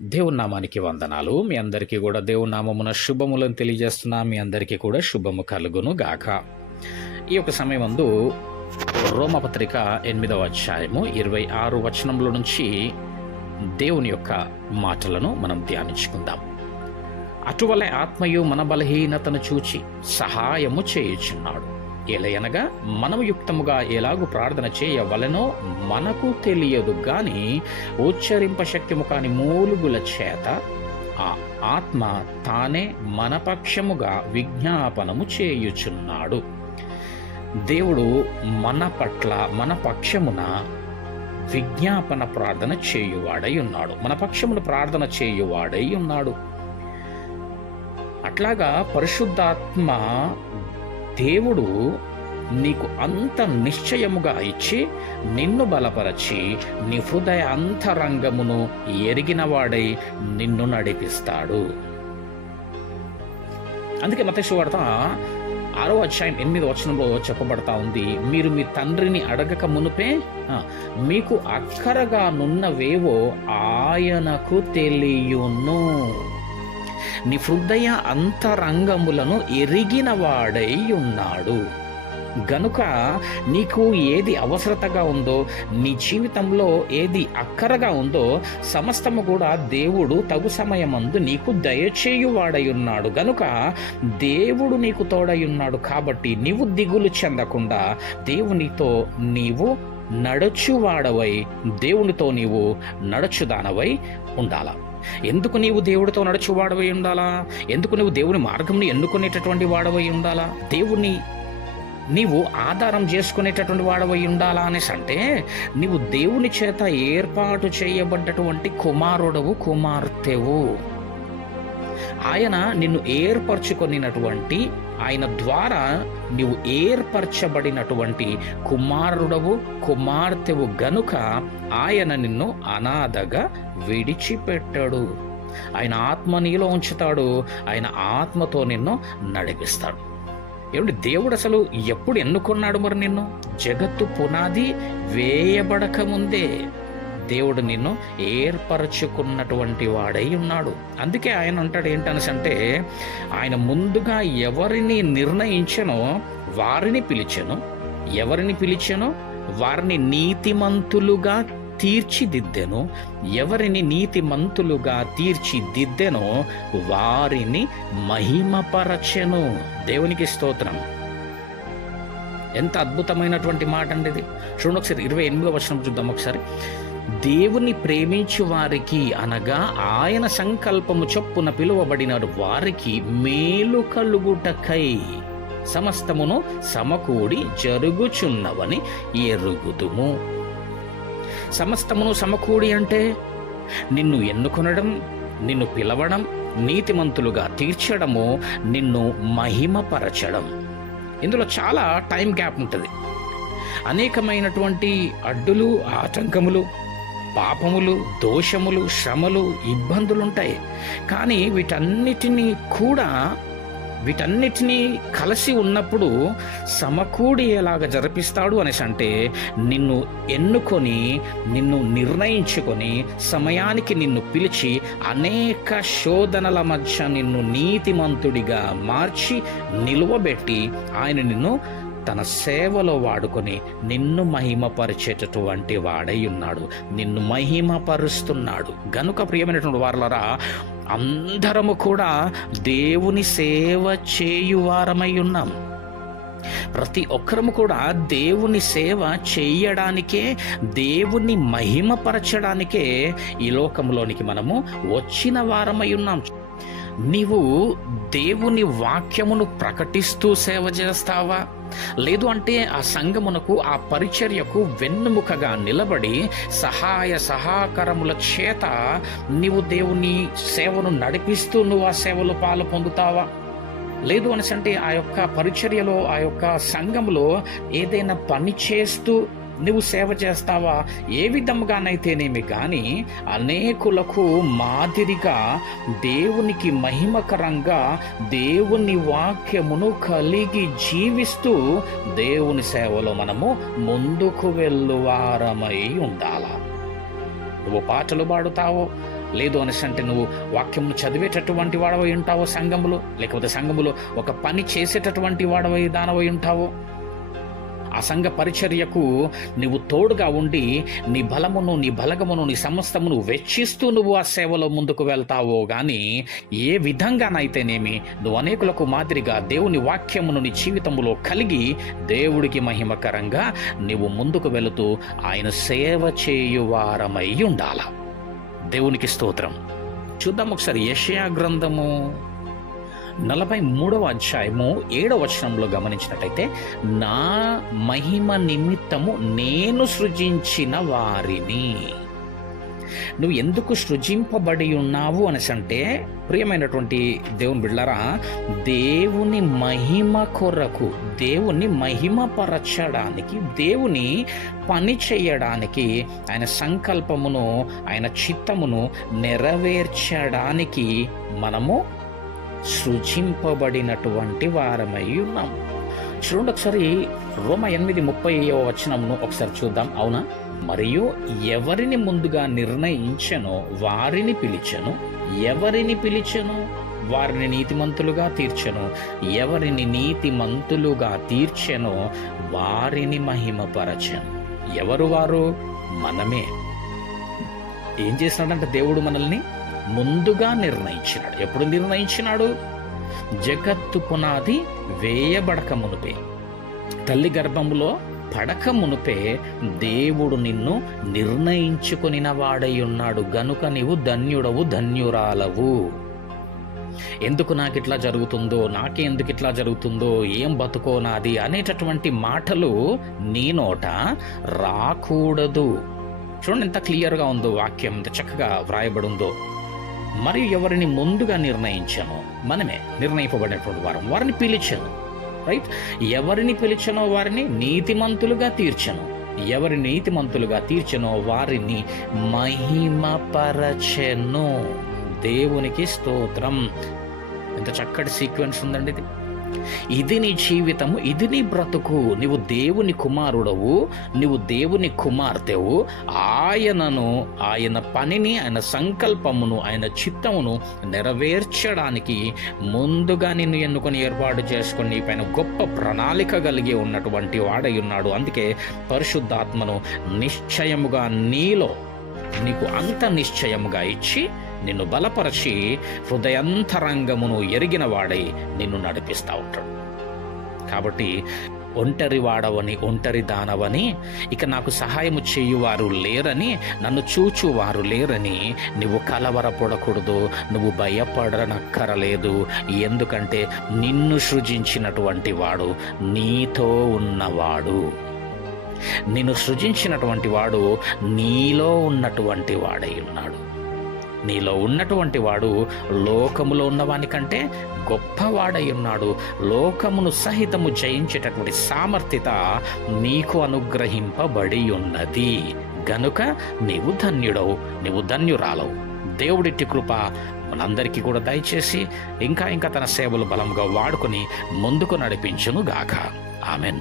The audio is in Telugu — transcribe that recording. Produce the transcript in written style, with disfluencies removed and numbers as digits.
దేవుని నామానికి వందనాలు. మీ అందరికీ కూడా దేవుని నామమున శుభములను తెలియజేస్తున్నా. మీ అందరికీ కూడా శుభము కలుగును గాక. ఈ యొక్క సమయమందు రోమపత్రిక 8వ అధ్యాయము 26 వచనంలో నుంచి దేవుని యొక్క మాటలను మనం ధ్యానించుకుందాం. అటువలే ఆత్మయు మన బలహీనతను చూచి సహాయము చేయుచున్నాడు. ఎలయనగా మనము యుక్తముగా ఎలాగు ప్రార్థన చేయవలెనో మనకు తెలియదు గాని ఉచ్చరింప శక్యము కాని మూలుగుల చేత ఆ ఆత్మ తానే మన పక్షముగా విజ్ఞాపనము చేయుచున్నాడు. దేవుడు మన పట్ల మన పక్షమున విజ్ఞాపన ప్రార్థన చేయువాడై ఉన్నాడు. మన పక్షమున ప్రార్థన చేయువాడై ఉన్నాడు. అట్లాగా పరిశుద్ధాత్మ దేవుడు నీకు అంత నిశ్చయముగా ఇచ్చి నిన్ను బలపరచి నీ హృదయ అంతరంగమును ఎరిగినవాడై నిన్ను నడిపిస్తాడు. అందుకే మత్తయి సువార్త 6వ అధ్యాయం 8వ వచనంలో చెప్పబడతా ఉంది, మీరు మీ తండ్రిని అడగక మునుపే మీకు అక్కరగా నున్నవేవో ఆయనకు తెలియును. నీ హృదయ అంతరంగములను ఎరిగిన వాడై ఉన్నాడు గనుక నీకు ఏది అవసరతగా ఉందో, నీ జీవితంలో ఏది అక్కరగా ఉందో సమస్తము కూడా దేవుడు తగు సమయమందు నీకు దయచేయువాడై ఉన్నాడు. గనుక దేవుడు నీకు తోడై ఉన్నాడు. కాబట్టి నీవు దిగులు చెందకుండా దేవునితో నీవు నడుచువాడవై, దేవునితో నీవు నడుచుదానవై ఉండాలా. ఎందుకు నీవు దేవుడితో నడుచువాడవై ఉండాలా? ఎందుకు నువ్వు దేవుని మార్గంని ఎన్నుకునేటటువంటి వాడవై ఉండాలా? దేవుని నీవు ఆధారం చేసుకునేటటువంటి వాడవై ఉండాలా అనేసి అంటే, నీవు దేవుని చేత ఏర్పాటు చేయబడ్డటువంటి కుమారుడవు, కుమార్తెవు. ఆయన నిన్ను ఏర్పరచుకొనినటువంటి, ఆయన ద్వారా నీవు ఏర్పరచబడినటువంటి కుమారుడవు, కుమార్తెవు గనుక ఆయన నిన్ను అనాథగా విడిచిపెట్టాడు. ఆయన ఆత్మ నీలో ఉంచుతాడు. ఆయన ఆత్మతో నిన్ను నడిపిస్తాడు. ఏమంటే దేవుడు అసలు ఎప్పుడు ఎన్నుకున్నాడు మరి నిన్ను? జగత్తు పునాది వేయబడక ముందే దేవుడు నిన్ను ఏర్పరచుకున్నటువంటి వాడై ఉన్నాడు. అందుకే ఆయన అంటాడు ఏంటనేసి అంటే, ఆయన ముందుగా ఎవరిని నిర్ణయించెనో వారిని పిలిచెను, ఎవరిని పిలిచెనో వారిని నీతిమంతులుగా తీర్చిదిద్దెను, ఎవరిని నీతిమంతులుగా తీర్చిదిద్దెనో వారిని మహిమపరచెను. దేవునికి స్తోత్రం. ఎంత అద్భుతమైనటువంటి మాట అండి ఇది. చూడండి ఒకసారి 28వ వచనం చూద్దాం ఒకసారి. దేవుని ప్రేమించు వారికి, అనగా ఆయన సంకల్పము చొప్పున పిలువబడిన వారికి మేలు కలుగుటకై సమస్తమును సమకూడి జరుగుచున్నవని ఎరుగుదుము. సమస్తమును సమకూడి అంటే నిన్ను ఎన్నుకొనడం, నిన్ను పిలవడం, నీతిమంతులుగా తీర్చడము, నిన్ను మహిమపరచడం. ఇందులో చాలా టైం గ్యాప్ ఉంటుంది. అనేకమైనటువంటి అడ్డులు, ఆటంకములు, పాపములు, దోషములు, శ్రమలు, ఇబ్బందులుంటాయి. కానీ వీటన్నిటినీ కలిసి ఉన్నప్పుడు సమకూడి ఎలాగ జరిపిస్తాడు అనేసి అంటే, నిన్ను ఎన్నుకొని, నిన్ను నిర్ణయించుకొని, సమయానికి నిన్ను పిలిచి, అనేక శోధనల మధ్య నిన్ను నీతిమంతుడిగా మార్చి నిలువబెట్టి ఆయన నిన్ను తన సేవలో వాడుకొని నిన్ను మహిమపరిచేటటువంటి వాడై ఉన్నాడు. నిన్ను మహిమపరుస్తున్నాడు. గనుక ప్రియమైనటువంటి వారలారా, అందరము కూడా దేవుని సేవ చేయువారమై ఉన్నాం. ప్రతి ఒక్కరము కూడా దేవుని సేవ చేయడానికే, దేవుని మహిమపరచడానికే ఈ లోకంలోనికి మనము వచ్చిన వారమై ఉన్నాం. నీవు దేవుని వాక్యమును ప్రకటిస్తూ సేవ చేస్తావా? లేదు అంటే ఆ సంఘమునకు, ఆ పరిచర్యకు వెన్నుముకగా నిలబడి సహాయ సహకారముల చేత నీవు దేవుని సేవను నడిపిస్తూ నువ్వు ఆ సేవలో పాలు పొందుతావా? లేదు అనేసి ఆ యొక్క పరిచర్యలో, ఆ యొక్క సంఘములో ఏదైనా పని చేస్తూ నువ్వు సేవ చేస్తావా? ఏ విధముగానైతేనేమి కానీ అనేకులకు మాదిరిగా, దేవునికి మహిమకరంగా దేవుని వాక్యమును కలిగి జీవిస్తూ దేవుని సేవలో మనము ముందుకు వెళ్ళువారమై ఉండాలా. నువ్వు పాటలు పాడుతావో, లేదు అనేసి అంటే నువ్వు వాక్యమును చదివేటటువంటి వాడవై ఉంటావో సంఘములో, లేకపోతే సంఘములో ఒక పని చేసేటటువంటి వాడవై దానవై ఉంటావో, ఆ సంఘ పరిచర్యకు నువ్వు తోడుగా ఉండి నీ బలమును, నీ బలగమును, నీ సమస్తమును వెచ్చిస్తూ నువ్వు ఆ సేవలో ముందుకు వెళ్తావో గాని ఏ విధంగానైతేనేమి నువ్వు అనేకులకు మాదిరిగా దేవుని వాక్యమును నీ జీవితంలో కలిగి దేవుడికి మహిమకరంగా నువ్వు ముందుకు వెళుతూ ఆయన సేవ చేయువారమై ఉండాల. దేవునికి స్తోత్రం. చూద్దాం ఒకసారి యెషయా గ్రంథము 43వ అధ్యాయము 7వ వచనంలో గమనించినట్టయితే, నా మహిమ నిమిత్తము నేను సృజించిన వారిని. నువ్వు ఎందుకు సృజింపబడి ఉన్నావు అనేసి అంటే, ప్రియమైనటువంటి దేవుని బిడ్డలారా, దేవుని మహిమ కొరకు, దేవుని మహిమపరచడానికి, దేవుని పని చేయడానికి, ఆయన సంకల్పమును, ఆయన చిత్తమును నెరవేర్చడానికి మనము సృజింపబడినటువంటి వారమై ఉన్నాం. చూడండి ఒకసారి రోమా 8:30వ వచనమును ఒకసారి చూద్దాం. అవునా, మరియు ఎవరిని ముందుగా నిర్ణయించెనో వారిని పిలిచెను, ఎవరిని పిలిచెను వారిని నీతిమంతులుగా తీర్చెను, ఎవరిని నీతిమంతులుగా తీర్చెనో వారిని మహిమపరచెను. ఎవరు వారు? మనమే. ఏం చేసినాడంటే దేవుడు మనల్ని ముందుగా నిర్ణయించినాడు. ఎప్పుడు నిర్ణయించినాడు? జగత్తు పునాది వేయబడక మునుపే, తల్లి గర్భములో పడక మునుపే దేవుడు నిన్ను నిర్ణయించుకొనిన వాడై ఉన్నాడు. గనుక నీవు ధన్యుడవు, ధన్యురాలవు. ఎందుకు నాకు ఇట్లా జరుగుతుందో, నాకే ఎందుకు ఇట్లా జరుగుతుందో, ఏం బతుకో నాది అనేటటువంటి మాటలు నీ నోట రాకూడదు. చూడండి ఎంత క్లియర్గా ఉందో వాక్యం, ఎంత చక్కగా వ్రాయబడి ఉందో. మరియు ఎవరిని ముందుగా నిర్ణయించానో, మనమే నిర్ణయింపబడినటువంటి వారిని పిలిచాను. రైట్, ఎవరిని పిలిచానో వారిని నీతిమంతులుగా తీర్చను, ఎవరిని నీతిమంతులుగా తీర్చనో వారిని మహిమపరచెను. దేవునికి స్తోత్రం. ఎంత చక్కటి సీక్వెన్స్ ఉందండి ఇది. ఇది నీ జీవితము, ఇది నీ బ్రతుకు. నువ్వు దేవుని కుమారుడవు, నువ్వు దేవుని కుమార్తెవు. ఆయనను, ఆయన పనిని, ఆయన సంకల్పమును, ఆయన చిత్తమును నెరవేర్చడానికి ముందుగా నిన్ను ఎన్నుకొని ఏర్పాటు చేసుకొని నీ పైన గొప్ప ప్రణాళిక కలిగి ఉన్నటువంటి వాడై ఉన్నాడు. అందుకే పరిశుద్ధాత్మను నిశ్చయముగా నీలో నీకు అంత నిశ్చయముగా ఇచ్చి నిన్ను బలపరచి హృదయంతరంగమును ఎరిగిన వాడై నిన్ను నడిపిస్తూ ఉంటాడు. కాబట్టి ఒంటరి వాడవని, ఒంటరి దానవని, ఇక నాకు సహాయము చేయువారు లేరని, నన్ను చూచువారు లేరని నువ్వు కలవరపడకూడదు, నువ్వు భయపడనక్కరలేదు. ఎందుకంటే నిన్ను సృజించినటువంటి వాడు నీతో ఉన్నవాడు. నిన్ను సృజించినటువంటి వాడు నీలో ఉన్నటువంటి వాడై ఉన్నాడు. నీలో ఉన్నటువంటి వాడు లోకములో ఉన్నవానికంటే గొప్పవాడై ఉన్నాడు. లోకమును సహితము జయించేటటువంటి సామర్థ్యత నీకు అనుగ్రహింపబడి ఉన్నది. గనుక నీవు ధన్యుడవు, నీవు ధన్యురాలవు. దేవుడిట్టి కృప మనందరికీ కూడా దయచేసి ఇంకా తన సేవలు బలంగా వాడుకొని ముందుకు నడిపించును గాక. ఆమెన్.